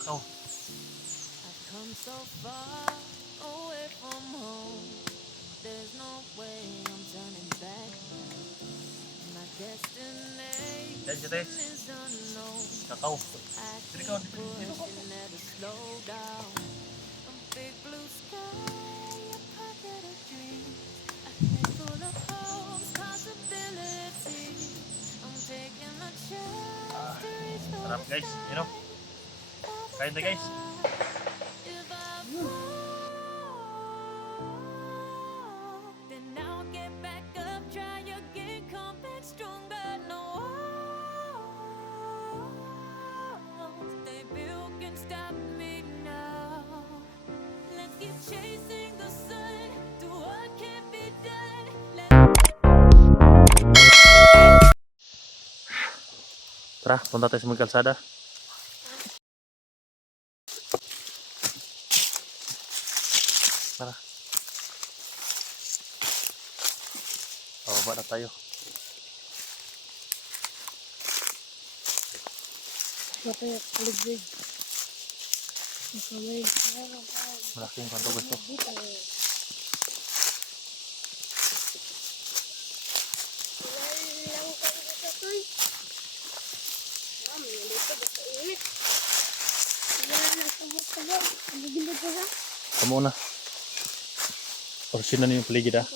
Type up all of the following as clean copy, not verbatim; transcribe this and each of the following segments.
kakao. Yan siya, Tess. Kakao. Dito ka, dito ko. Sarap guys, you know. Kain na guys. Tara, punta tayo sa mga kalsada. Tara. Pababa na tayo. Matay paligid. Malaking kanto gusto. Kamu na. Porsinan yung paligid ah.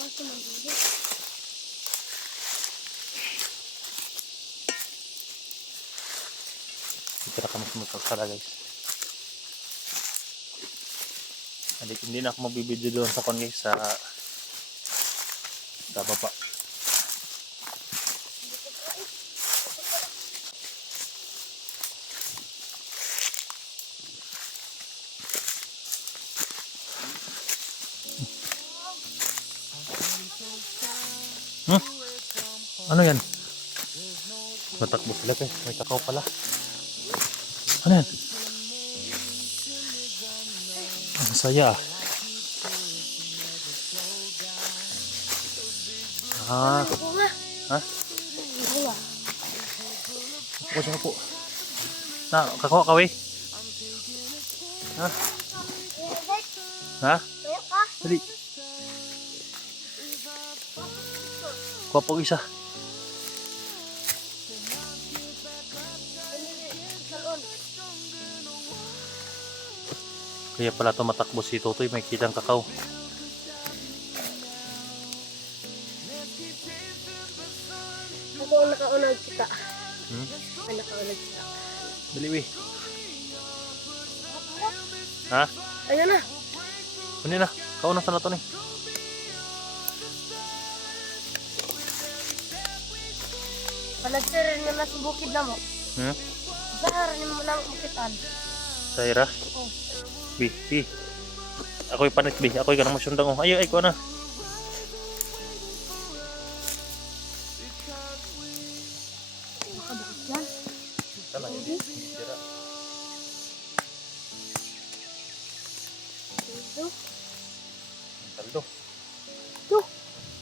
Tira kami sa mga kalsada guys. Hindi na ako magbibideo doon sa kon guys sa baba. Ano yan? Matakbo sila guys. May kakao pala. Ano yan? Ang saya ah. Ah. Ha? Ako siya po. Na, kakao kawi? Ha? Ha? Dali. Kuha po isa. Kaya pala tumatakbo si Totoy, may kitang kakao. Ako ang nakaunag kita. Ang nakaunag kita. Dali, ha? Ayan na. Kunin na. Kauna sa nato ni. Palagsirin nyo na sa bukid na mo. Baharan mo lang ukitan. Saira? Oh. Bi. Ako'y panit, Bi. Ako'y kanang masyundang. Ayo, ay ko na. Nakabukid yan. Sana, hindi. Sira. Ito. Taldo. Ito.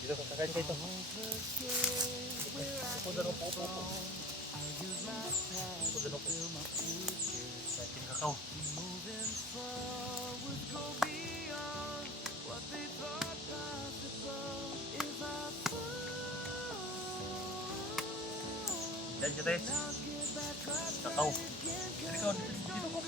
Dito, sasakain ka ito. Upo dyan, upo. Upo dyan, upo. Naiting kakao. Yan siya, Tess. Kakao. Dito ka, dito ko.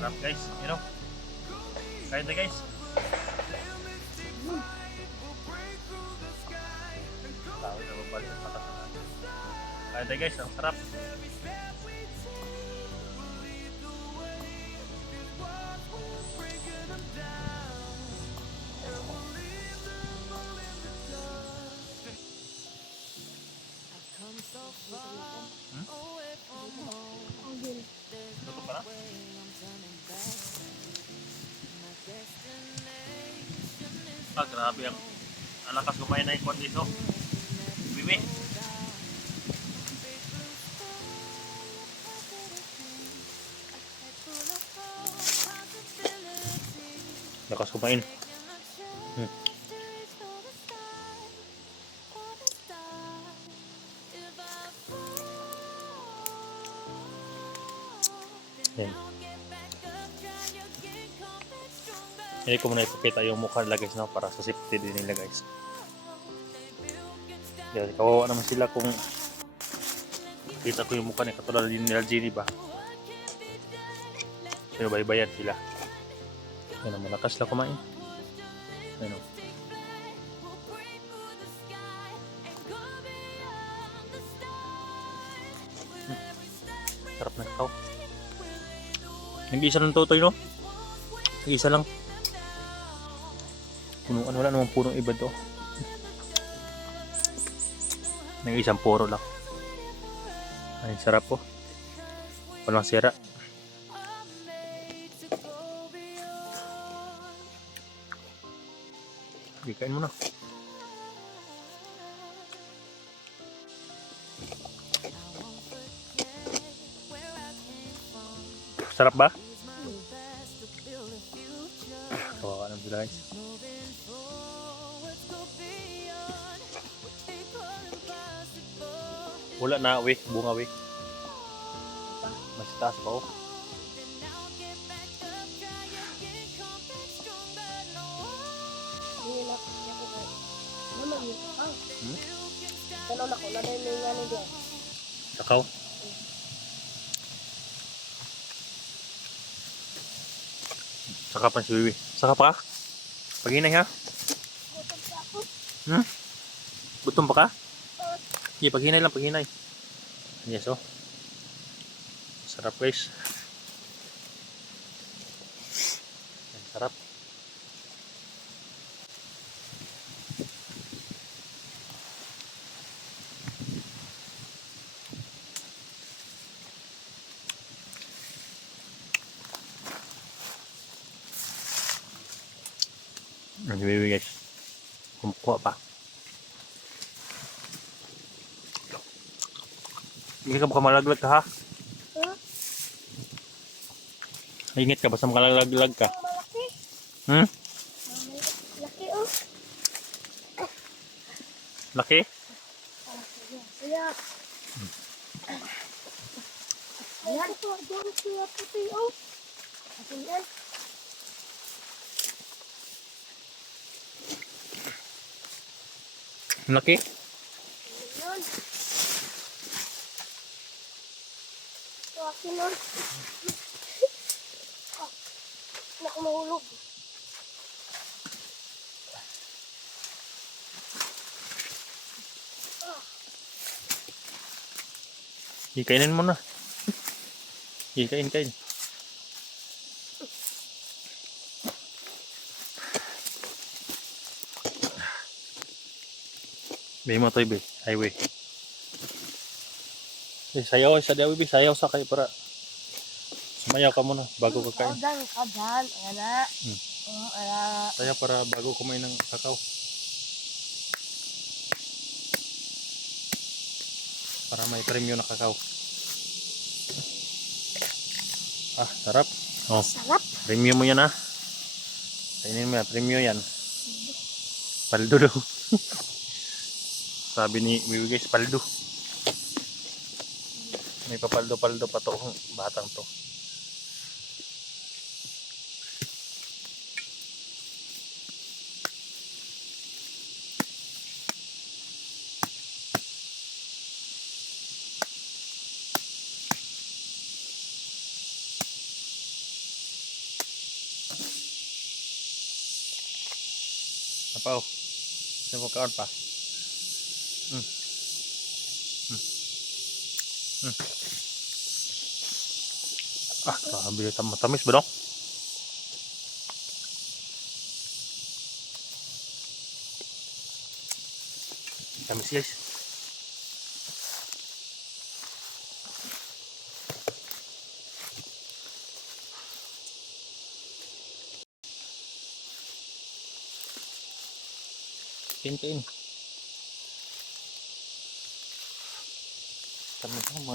Sarap guys, you know. Kain na guys. Tawag na babalik sa patas. Kain na guys, ang sarap. Tutup ka na? Ah, grabe ang lakas kumain na ikon dito. Bibi. Lakas kumain. Yan. Hindi ko muna ipakita yung mukha nila guys, no? Para sa safety din nila guys. Yan, kawawa naman sila kung kita ko yung mukha niya katulad din nila Jenny ba. Pero baybayan sila. Yan, malakas lang kumain. Yan o. Sarap na ikaw. Nag-iisa lang tutoy, no? Nag-iisa lang. Punuan, wala namang punong iba to. Nag-iisang puro lang. Ay, sarap po. Walang sira. Kain mo na. Sarap ba? Kawawa naman sila guys. Wala na, we. Bunga, we. Mas taas pa, oh. Tanong ako, naday mo yung ano diyan. Sakaw. Saka pa si Wiwi. Saka pa? Paghinay ha? Gutom pa ka? Sige, paghinay lang, paghinay. Yes, oh. Sarap guys. Sarap. Ano Wiwi guys? Kumukuha pa. Hindi ka baka malaglag ka ha? Ingit ka basta makalaglag ka. Malaki. Laki, oh. Laki? Kaya. Ayan po, doon siya puti, oh. Ayan. Laki? Ayan. Ito akin, oh. Naku, mahulog. Ikainin mo na. Ikain. Bay mo to, bay. Highway. Sayaw, isa daw, bay. Sayaw sa kayo para sumayaw ka muna bago ka kain. Kadan. Ayan na. Sayaw para bago kumain ng kakao. Para may premyo na kakao. Ah, sarap. Oh, Sarap. premyo mo yan ha. Kainin mo yan, premyo yan. Paldo daw. Sabi ni Wiwi guys, paldo. May papaldo-paldo pa to, batang to. Apaw. Sino kaon pa? Ah, grabe matamis ba no? Tamis guys. Kain. Tamis mo,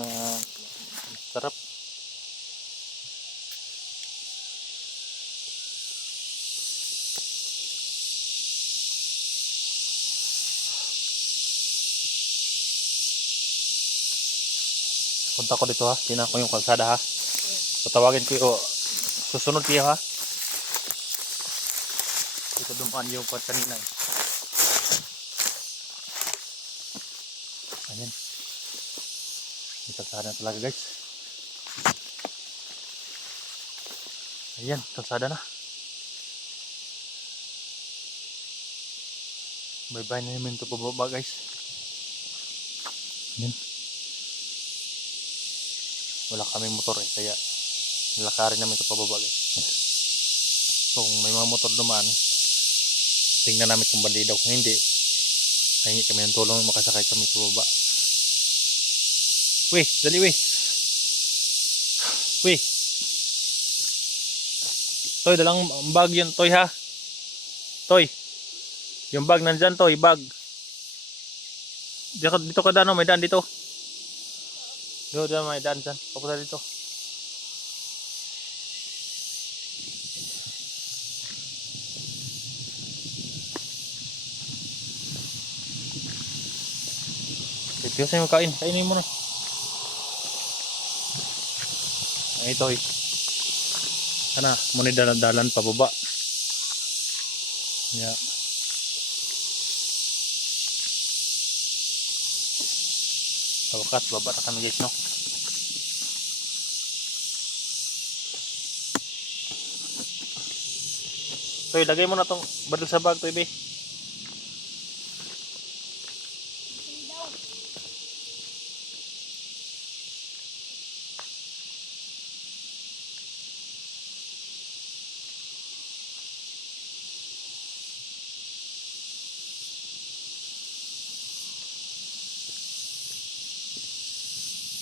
sarap. Punta ko dito ha. Tingnan ko yung kalsada ha. Patawagin ko yung susunod kayo ha. Ito dumaan yung part kanina eh. Ayan. May kalsada na talaga guys. Ayan, kalsada na. Bye-bye na namin ito pababa guys. Ayan. Wala kaming motor eh, kaya nilakarin namin ito pababa guys. Kung may mga motor dumaan, tingnan namin kung bandido. Kung hindi, hingi kami ng tulong, makasakay kami pababa. Weh, dali weh. Weh. Toy, dalang bag yun, Toy ha. Toy. Yung bag nandyan, Toy, bag. Dito ka daan, may daan dito. Dito may daan dyan. Papunta dito. Seryoso yung kain. Kainin mo na. Ay, Toy. Sana, muna dalan pababa. Yeah. Sa wakas, baba na kami guys, no? Toy, lagay mo na tong baril sa bag, Toy, be.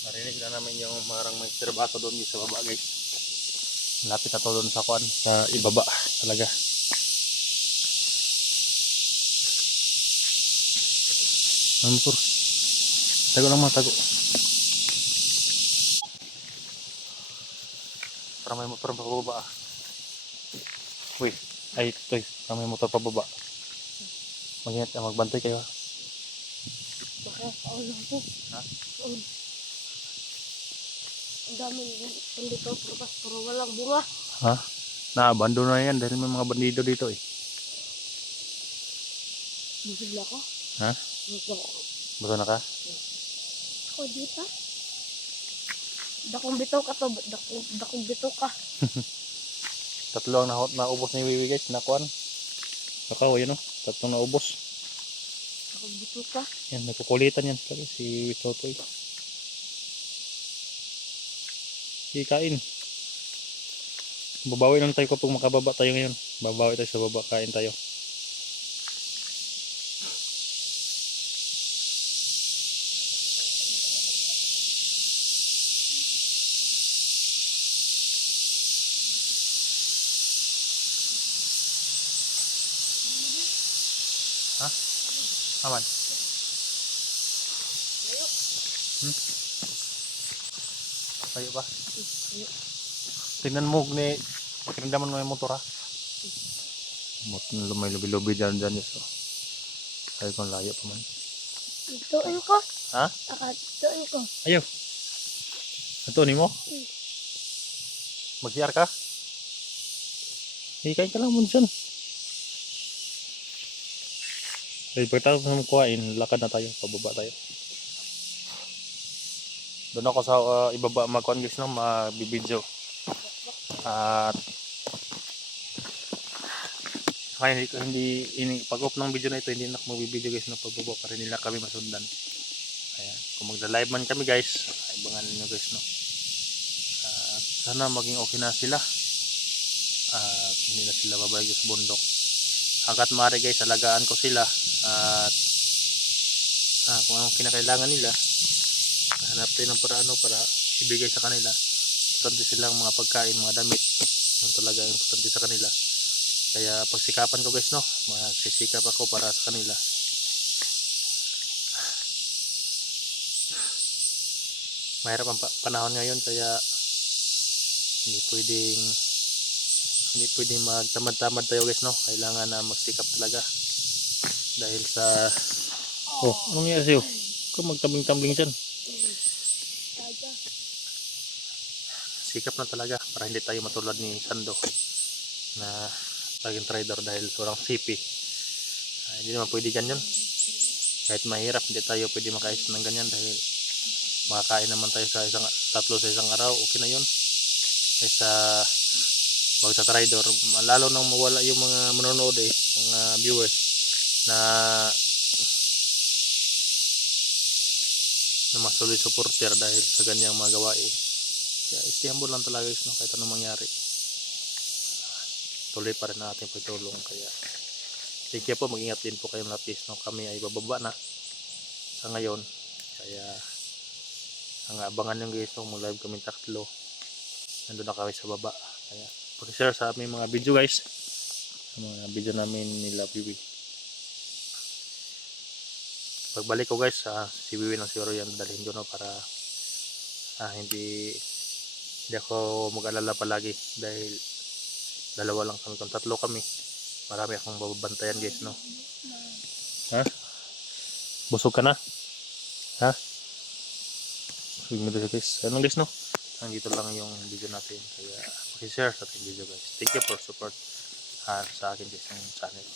Narinig na namin yung marang may serbato doon sa baba guys. Lapit na to doon sa kuan, sa ibaba talaga. Ang motor. Tago lang mga tago. Para may motor pababa ah. Uy, ay ito para may motor pababa. Mag-ingat ka, magbantay kayo ha. Baka paulan ko. Ha? Paulan. Ang daming dito, pero walang bunga. Ha? Na-abandon na yan dahil may mga bandido dito eh. Busog na ako. Ha? Busog ako. Buto na ka? Ako dito. Dakong bito ka to. Dakong bito ka. Tatlo ang naubos ni Wiwi guys, nakuan. Kakao yun o, tatlong naubos. Dakong bito ka. Yan, nagkukulitan yan talaga si Witotoy. Kain. Babawi lang tayo kapag makababa tayo ngayon. Babawi tayo sa baba, kain tayo. Ha? Aman? Tayo ba? Tingnan mo ni pakiramdaman mo yung motor ha. May lubi-lubi dyan yun. So. Tayo kung layo pa man. Ituin ko. Ha? Ituin ko. Ayaw. Ito ni mo? Mag-CR ka? Hikain ka lang mo dyan. Ay, pagkatapos na kuhain, lakad na tayo, pababa tayo. Doon ako sa ibaba mag-kuhan guys, no, magbibideo. At pag-off ng video na ito, hindi na ako magbibideo guys ng pagbaba para nila kami masundan. Ayan, kung magla-live man kami guys, ibangan niyo guys, no. Sana maging okay na sila. At hindi na sila babalik sa bundok. Hanggat maaari guys, alagaan ko sila. At kung anong kinakailangan nila, hanap tayo ng paraan para ibigay sa kanila. Importante silang mga pagkain, mga damit. Yung talaga importante sa kanila. Kaya pagsikapan ko guys, no, magsisikap ako para sa kanila. Mahirap ang panahon ngayon, kaya hindi pwedeng magtamad-tamad tayo guys, no. Kailangan na magsikap talaga. Dahil sa anong nangyari sa'yo? Kung magtabling-tabling dyan. Kaya. magsikap na talaga para hindi tayo matulad ni Sando na laging trader dahil sobrang sipi. Hindi naman pwede ganyan. Kahit mahirap, hindi tayo pwede makaayos ng ganyan dahil makakain naman tayo sa tatlo sa isang araw, okay na yun. Kaysa magta-trader, lalo nang mawala yung mga manonood mga viewers na mga solid supporter dahil sa ganyang mga gawain. Kaya stay humble lang talaga guys, no? Kahit anong mangyari, tuloy pa rin natin pagtulong. Kaya thank you po, mag-ingat din po kayong lahat guys, no? Kami ay bababa na sa ngayon, kaya ang abangan nyo guys, no? Mag-live kami tatlo, nandun na kami sa baba. Kaya pag-share sa aming mga video guys, mga video namin nila Bibi. Pagbalik ko guys, si Bibi ng siguro yan dalhin ko, no? Para hindi ako mag-alala palagi dahil dalawa lang kami, kung tatlo kami marami akong babantayan guys, no? Ha? Busog ka na? Ha? Busog na guys. Anong guys, no? Nandito lang yung video natin, kaya pakishare sa ating video guys. Thank you for support sa akin guys ng channel.